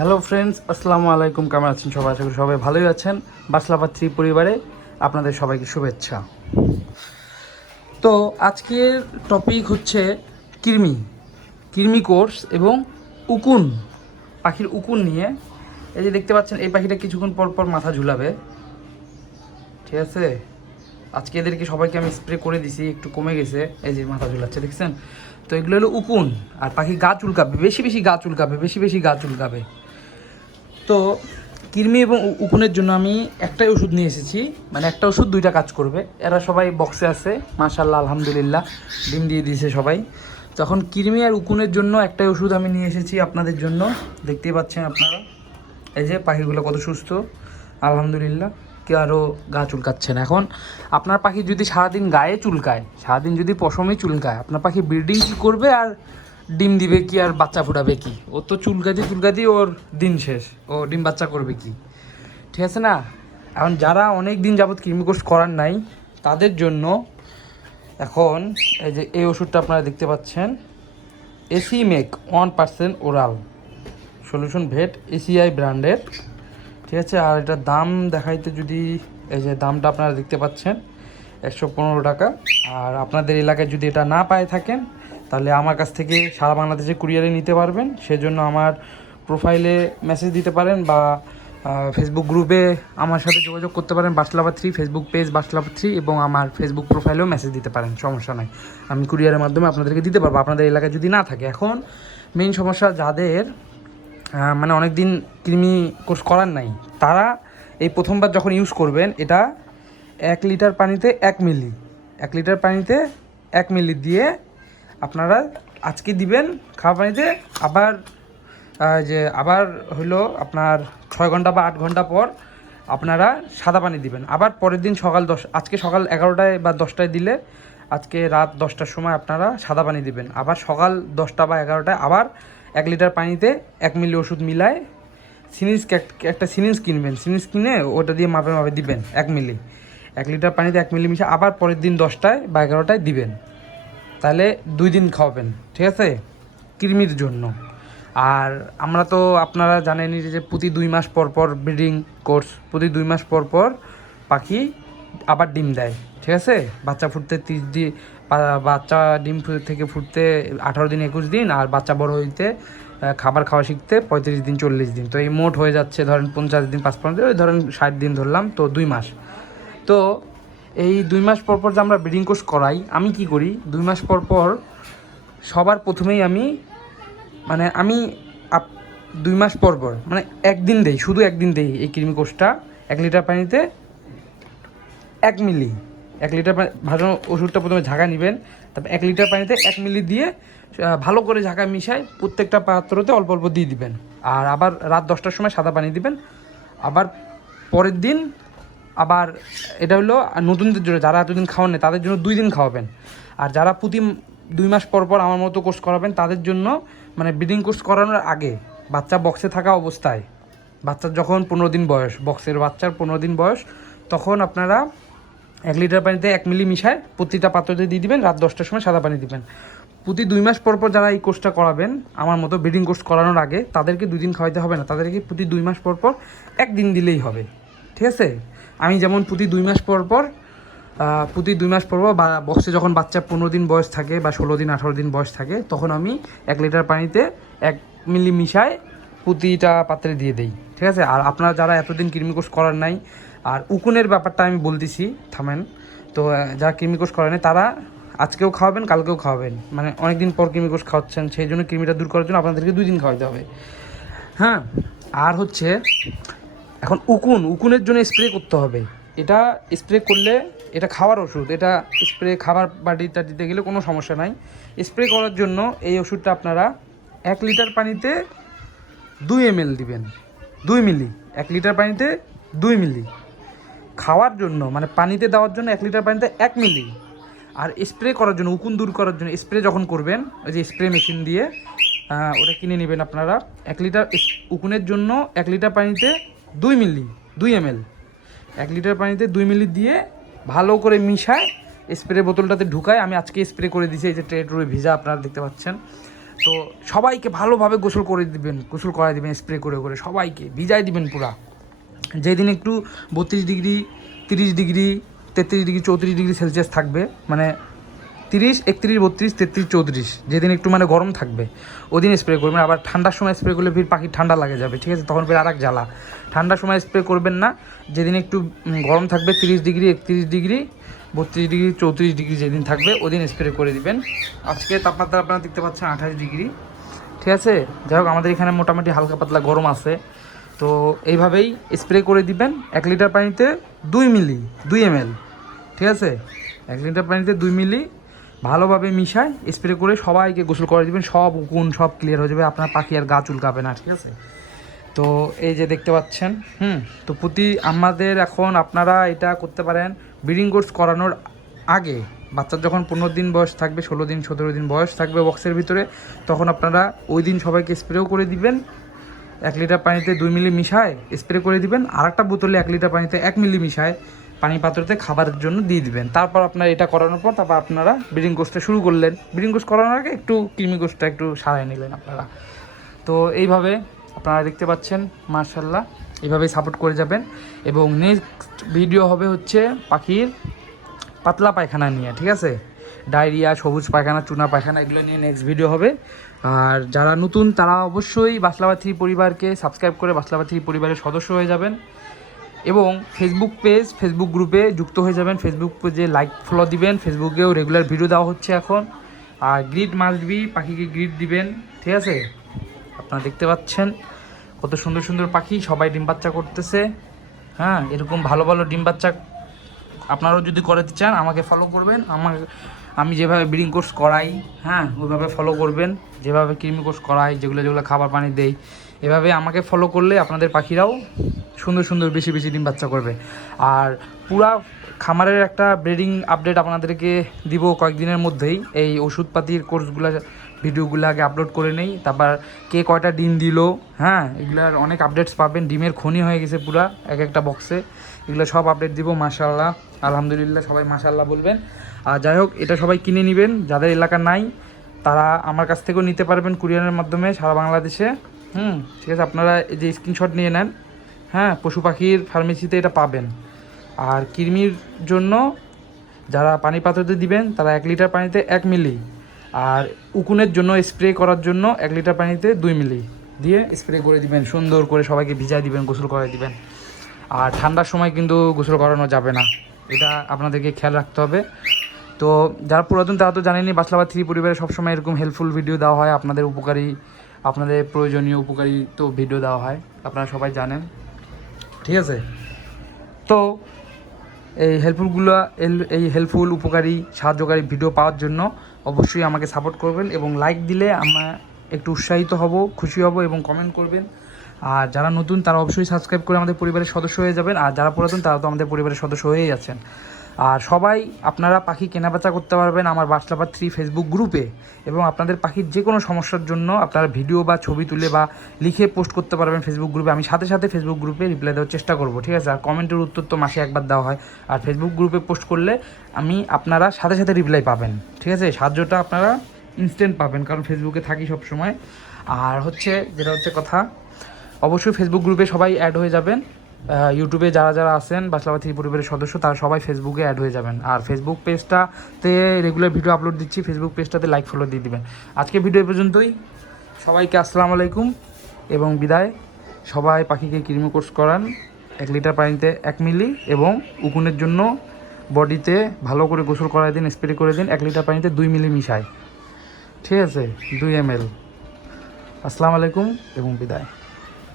Hello friends, আসসালামু আলাইকুম। কেমন আছেন সবাই? আশা করি সবাই ভালোই আছেন। বাসলাপাত্রী পরিবারে আপনাদের সবাইকে শুভেচ্ছা। তো আজকের টপিক হচ্ছে কৃমি কৃমি কোর্স এবং উকুন, পাখির উকুন নিয়ে। এই যে দেখতে পাচ্ছেন, এই পাখিটা কিছুক্ষণ পর পর মাথা ঝুলাবে। ঠিক আছে? আজকে এদেরকে সবাইকে আমি স্প্রে করে দিছি, একটু কমে গেছে। এই যে মাথা ঝুলাচ্ছে, দেখছেন? তো এগুলো হলো উকুন। আর পাখি গা চুলকাবে, বেশি বেশি গা চুলকাবে, বেশি বেশি গা চুলকাবে। তো কৃমি এবং উ- উকুনের জন্য আমি একটাই ওষুধ নিয়ে এসেছি। মানে একটা ওষুধ, দুইটা কাজ করবে। এরা সবাই বক্সে আছে মাশাল্লাহ আলহামদুলিল্লাহ, ডিম দিয়ে দিয়েছে সবাই। তখন কৃমি আর উকুনের জন্য একটাই ওষুধ আমি নিয়ে এসেছি আপনাদের জন্য, দেখতেই পাচ্ছেন আপনারা। এই যে পাখিগুলো কত সুস্থ, আলহামদুলিল্লাহ, কেউ আরও গা চুলকাচ্ছে না। এখন আপনার পাখি যদি সারাদিন গায়ে চুলকায়, সারাদিন যদি পশমে চুলকায়, আপনার পাখি ব্রিডিং কী করবে আর ডিম দিবে কি আর বাচ্চা ফুটাবে কি? ও তো চুলকাতি চুলকাতি ওর দিন শেষ। ও ডিম বাচ্চা করবে কি? ঠিক আছে না? এখন যারা অনেক দিন যাবৎ কৃমি কোর্স করার নাই, তাদের জন্য এখন এই যে এই ওষুধটা আপনারা দেখতে পাচ্ছেন AC make one percent oral solution vet ACI ব্র্যান্ডের। ঠিক আছে, আর এটার দাম দেখাইতে যদি এই যে দামটা আপনারা দেখতে পাচ্ছেন, একশো পনেরো টাকা। আর আপনাদের এলাকায় যদি এটা না পায় থাকেন তাহলে আমার কাছ থেকে সারা বাংলাদেশে কুরিয়ারে নিতে পারবেন। সেজন্য আমার প্রোফাইলে মেসেজ দিতে পারেন বা ফেসবুক গ্রুপে আমার সাথে যোগাযোগ করতে পারেন বাসলাবা থ্রি ফেসবুক পেজ বাসলাবা থ্রি এবং আমার ফেসবুক প্রোফাইলেও মেসেজ দিতে পারেন, সমস্যা নাই। আমি কুরিয়ারের মাধ্যমে আপনাদেরকে দিতে পারব। আপনাদের এলাকায় যদি না থাকে, এখন মেইন সমস্যা যাদের মানে অনেক দিন কৃমি কোর্স করার নাই, তারা এই প্রথমবার যখন ইউজ করবেন, এটা এক লিটার পানিতে এক মিলি এক লিটার পানিতে এক মিলি দিয়ে আপনারা আজকে দিবেন খাওয়া পানিতে। আবার যে আবার হলো আপনার ছয় ঘণ্টা বা আট ঘণ্টা পর আপনারা সাদা পানি দিবেন। আবার পরের দিন সকাল দশ, আজকে সকাল এগারোটায় বা দশটায় দিলে আজকে রাত দশটার সময় আপনারা সাদা পানি দিবেন। আবার সকাল দশটা বা এগারোটায় আবার এক লিটার পানিতে এক মিলি ওষুধ মিলায় সিনিস একটা সিনিস কিনবেন। সিনিস কিনে ওটা দিয়ে মাপে মাপে দিবেন, এক মিলি। এক লিটার পানিতে এক মিলি মিশে আবার পরের দিন দশটায় বা এগারোটায় দিবেন। তাহলে দুই দিন খাওয়াবেন, ঠিক আছে? কৃমির জন্য। আর আমরা তো আপনারা জানেনই যে প্রতি দুই মাস পর পর ব্রিডিং কোর্স, প্রতি দুই মাস পর পর পাখি আবার ডিম দেয়, ঠিক আছে? বাচ্চা ফুটতে তিরিশ দিন বাচ্চা ডিম থেকে ফুটতে আঠারো দিন, একুশ দিন, আর বাচ্চা বড় হইতে খাবার খাওয়া শিখতে পঁয়ত্রিশ দিন, চল্লিশ দিন। তো এই মোট হয়ে যাচ্ছে, ধরেন পঞ্চাশ দিন পাঁচপান্ন দিন, ওই ধরেন ষাট দিন ধরলাম, তো দুই মাস। তো এই দুই মাস পর পর যে আমরা ব্রিডিং কোর্স করাই, আমি কি করি? দুই মাস পর পর সবার প্রথমেই আমি মানে আমি দুই মাস পর পর মানে একদিন দেই, শুধু একদিন দেই এই কৃমি কোষটা এক লিটার পানিতে এক মিলি, এক লিটার পানি ভালো ওষুধটা প্রথমে ঝাঁকা নেবেন, তারপর এক লিটার পানিতে এক মিলি দিয়ে ভালো করে ঝাঁকা মিশায় প্রত্যেকটা পাত্রতে অল্প অল্প দিয়ে দিবেন। আর আবার রাত দশটার সময় সাদা পানি দিবেন। আবার পরের দিন আবার এটা হলো নতুনদের জন্য যারা এতদিন খাওয়ান না তাদের জন্য দুই দিন খাওয়াবেন। আর যারা প্রতি দুই মাস পর পর আমার মতো কোর্স করাবেন, তাদের জন্য মানে ব্রিডিং কোর্স করানোর আগে বাচ্চা বক্সে থাকা অবস্থায়, বাচ্চার যখন পনেরো দিন বয়স বক্সের বাচ্চার পনেরো দিন বয়স, তখন আপনারা এক লিটার পানিতে এক মিলি মিশায় প্রতিটা পাত্রতে দিয়ে দিবেন, রাত দশটার সময় সাদা পানি দিবেন। প্রতি দুই মাস পর পর যারা এই কোর্সটা করাবেন, আমার মতো ব্রিডিং কোর্স করানোর আগে তাদেরকে দুই দিন খাওয়াইতে হবে না, তাদেরকে প্রতি দুই মাস পর পর একদিন দিলেই হবে। ঠিক আছে? আমি যেমন প্রতি দুই মাস পর পর প্রতি দুই মাস পর বা, বক্সে যখন বাচ্চা পনেরো দিন বয়স থাকে বা ষোলো দিন, আঠারো দিন বয়স থাকে, তখন আমি এক লিটার পানিতে এক মিলি মিশায় প্রতিটা পাত্রে দিয়ে দেই, ঠিক আছে? আর আপনারা যারা এতদিন কৃমি কোর্স করার নাই, আর উকুনের ব্যাপারটা আমি বলতেছি, থামেন। তো যারা কৃমি কোর্স করেন তারা আজকেও খাওয়াবেন, কালকেও খাওয়াবেন। মানে অনেক দিন পর কৃমি কোর্স খাওয়াচ্ছেন, সেই জন্য কৃমিটা দূর করার জন্য আপনাদেরকে দুই দিন খাওয়াতে হবে। হ্যাঁ আর হচ্ছে এখন উকুন, উকুনের জন্য স্প্রে করতে হবে। এটা স্প্রে করলে এটা খাওয়ার ওষুধ। এটা স্প্রে খাবার বাড়িটা দিতে গেলে কোনো সমস্যা নাই। স্প্রে করার জন্য এই ওষুধটা আপনারা এক লিটার পানিতে দুই এম দিবেন। দুই মিলি। এক লিটার পানিতে দুই মিলি। খাওয়ার জন্য মানে পানিতে দেওয়ার জন্য এক লিটার পানিতে এক মিলি। আর স্প্রে করার জন্য, উকুন দূর করার জন্য স্প্রে যখন করবেন, ওই যে স্প্রে মেশিন দিয়ে ওটা কিনে নেবেন আপনারা। এক লিটার, উকুনের জন্য এক লিটার পানিতে দুই মিলি, দুই এম এক লিটার পানিতে দুই মিলি দিয়ে ভালো করে মিশায়, স্প্রে বোতলটাতে ঢুকায়। আমি আজকে স্প্রে করে দিয়েছি, এই যে ট্রে ট্রে ভিজা, আপনারা দেখতে পাচ্ছেন। তো সবাইকে ভালোভাবে গোসল করে দিবেন, গোসল করাই দিবেন, স্প্রে করে করে সবাইকে ভিজাই দিবেন পুরা। যেদিন একটু বত্রিশ ডিগ্রি, তিরিশ ডিগ্রি, তেত্রিশ ডিগ্রি, চৌত্রিশ ডিগ্রি সেলসিয়াস থাকবে মানে তিরিশ, একত্রিশ, বত্রিশ, তেত্রিশ, চৌত্রিশ। যেদিন একটু মানে গরম থাকবে, ওদিন স্প্রে করবেন। আবার ঠান্ডার সময় স্প্রে করলে ফির পাখির ঠান্ডা লাগে যাবে, ঠিক আছে? তখন ফির আর এক জ্বালা। ঠান্ডার সময় স্প্রে করবেন না। যেদিন একটু গরম থাকবে, তিরিশ ডিগ্রি, একত্রিশ ডিগ্রি, বত্রিশ ডিগ্রি, চৌত্রিশ ডিগ্রি যেদিন থাকবে, ওদিন স্প্রে করে দিবেন। আজকে তাপমাত্রা আপনারা দেখতে পাচ্ছেন আঠাশ ডিগ্রি, ঠিক আছে? যাই হোক, আমাদের এখানে মোটামুটি হালকা পাতলা গরম আছে। তো এইভাবেই স্প্রে করে দিবেন এক লিটার পানিতে দুই মিলি, দুই এম ঠিক আছে? এক লিটার পানিতে দুই মিলি ভালোভাবে মিশায় স্প্রে করে সবাইকে গোসল করে দিবেন, সব গুণ সব ক্লিয়ার হয়ে যাবে, আপনার পাখি আর গা চুলকাবে না, ঠিক আছে? তো এই যে দেখতে পাচ্ছেন, হুম, তো প্রতি আমাদের এখন আপনারা এটা করতে পারেন ব্রিডিং কোর্স করানোর আগে, বাচ্চার যখন পনেরো দিন বয়স থাকবে, ষোলো দিন, সতেরো দিন বয়স থাকবে বক্সের ভিতরে, তখন আপনারা ওই দিন সবাইকে স্প্রেও করে দিবেন, এক লিটার পানিতে দুই মিলি মিশায় স্প্রে করে দিবেন আর একটা বোতলে এক লিটার পানিতে এক মিলি মিশায় পানি পাত্রতে খাবারের জন্য দিয়ে দিবেন। তারপর আপনার এটা করানোর পর তারপর আপনারা ব্রিডিং কোর্সটা শুরু করলেন। ব্রিডিং কোর্স করানোর আগে একটু কৃমি কোর্সটা একটু সারাই নিলেন আপনারা। তো এইভাবে আপনারা দেখতে পাচ্ছেন মার্শাল্লাহ এইভাবেই সাপোর্ট করে যাবেন। এবং নেক্সট ভিডিও হবে হচ্ছে পাখির পাতলা পায়খানা নিয়ে, ঠিক আছে? ডায়রিয়া, সবুজ পায়খানা, চুনা পায়খানা, এগুলো নিয়ে নেক্সট ভিডিও হবে। আর যারা নতুন, তারা অবশ্যই বাসলাবাথি পরিবারকে সাবস্ক্রাইব করে বাসলাবাথি পরিবারের সদস্য হয়ে যাবেন। এবং ফেসবুক পেজ ফেসবুক গ্রুপে যুক্ত হয়ে যাবেন। ফেসবুক পেজে লাইক ফলো দিবেন। ফেসবুকেও রেগুলার ভিডিও দেওয়া হচ্ছে এখন। আর গ্রিড মাস্ট বি পাখিকে গ্রিড দিবেন, ঠিক আছে? আপনারা দেখতে পাচ্ছেন কত সুন্দর সুন্দর পাখি, সবাই ডিম বাচ্চা করতেছে। হ্যাঁ এরকম ভালো ভালো ডিম বাচ্চা আপনারাও যদি করাতে চান, আমাকে ফলো করবেন। আমার আমি যেভাবে ব্রিডিং কোর্স করাই হ্যাঁ ওইভাবে ফলো করবেন। যেভাবে কৃমি কোর্স করাই, যেগুলো যেগুলো খাবার পানি দেই, এভাবে আমাকে ফলো করলে আপনাদের পাখিরাও সুন্দর সুন্দর, বেশি বেশি ডিম বাচ্চা করবে। আর পুরা খামারের একটা ব্রিডিং আপডেট আপনাদেরকে দিব কয়েকদিনের মধ্যেই, এই ওষুধপাতির কোর্সগুলো ভিডিওগুলো আগে আপলোড করে নেই, তারপর কে কয়টা ডিম দিল হ্যাঁ এগুলার অনেক আপডেটস পাবেন। ডিমের খনি হয়ে গেছে পুরা, এক একটা বক্সে এগুলো সব আপডেট দিব মাশাল্লাহ আলহামদুলিল্লাহ, সবাই মাশাল্লাহ বলবেন। আর যাই হোক, এটা সবাই কিনে নেবেন, যাদের এলাকা নাই, তারা আমার কাছ থেকেও নিতে পারবেন কুরিয়ারের মাধ্যমে সারা বাংলাদেশে। হুম, ঠিক আছে, আপনারা এই যে স্ক্রিনশট নিয়ে নেন হ্যাঁ পশু পাখির ফার্মেসিতে এটা পাবেন। আর কৃমির জন্য যারা পানি পাত্রতে দিবেন, তারা এক লিটার পানিতে এক মিলি আর উকুনের জন্য স্প্রে করার জন্য এক লিটার পানিতে দুই মিলি দিয়ে স্প্রে করে দিবেন, সুন্দর করে সবাইকে ভিজাই দিবেন, গোসল করে দিবেন। আর ঠান্ডার সময় কিন্তু গোসল করানো যাবে না। এটা আপনাদেরকে খেয়াল রাখতে হবে। তো যারা পুরাতন, তারা তো জানেনি বাসলাবা থ্রি পরিবারে সবসময় এরকম হেল্পফুল ভিডিও দেওয়া হয়। আপনাদের উপকারী, আপনাদের প্রয়োজনীয় উপকারী তো ভিডিও দেওয়া হয়। আপনারা সবাই জানেন। ঠিক আছে? তো এই হেল্পফুলগুলো এই হেল্পফুল উপকারী, সাহায্যকারী ভিডিও পাওয়ার জন্য অবশ্যই আমাকে সাপোর্ট করবেন এবং লাইক দিলে আমরা একটু উৎসাহিত হব, খুশি হব এবং কমেন্ট করবেন। আর যারা নতুন তারা অবশ্যই সাবস্ক্রাইব করে আমাদের পরিবারের সদস্য হয়ে যাবেন, আর যারা পুরাতন তারা তো আমাদের পরিবারের সদস্য হয়েই আছেন। আর সবাই, আপনারা পাখি কেনাবেচা করতে পারবেন আমার বাসলাপার থ্রি ফেসবুক গ্রুপে এবং আপনাদের পাখির যে কোনো সমস্যার জন্য আপনারা ভিডিও বা ছবি তুলে বা লিখে পোস্ট করতে পারবেন ফেসবুক গ্রুপে। আমি সাথে সাথে ফেসবুক গ্রুপে রিপ্লাই দেওয়ার চেষ্টা করব, ঠিক আছে? আর কমেন্টের উত্তর তো মাসে একবার দেওয়া হয়। আর ফেসবুক গ্রুপে পোস্ট করলে আমি আপনারা সাথে সাথে রিপ্লাই পাবেন, ঠিক আছে? সাহায্যটা আপনারা ইনস্ট্যান্ট পাবেন, কারণ ফেসবুকে থাকি সব সময় আর হচ্ছে, যেটা হচ্ছে কথা, অবশ্যই ফেসবুক গ্রুপে সবাই অ্যাড হয়ে যাবেন। ইউটিউবে যারা যারা আছেন থ্রি পরিবারের সদস্য, তারা সবাই ফেসবুকে অ্যাড হয়ে যাবেন। আর ফেসবুক পেজটাতে রেগুলার ভিডিও আপলোড দিচ্ছি ফেসবুক পেজটাতে লাইক ফলো দিয়ে দিবেন। আজকে ভিডিও পর্যন্তই। সবাইকে আসসালামু আলাইকুম এবং বিদায়। সবাই পাখিকে কৃমি কোর্স করান। এক লিটার পানিতে এক মিলি এবং উকুনের জন্য বডিতে ভালো করে গোসল করাই দিন স্প্রে করে দিন। এক লিটার পানিতে দুই মিলি মিশায়। ঠিক আছে? দুই এম এল। আসসালামু আলাইকুম এবং বিদায়।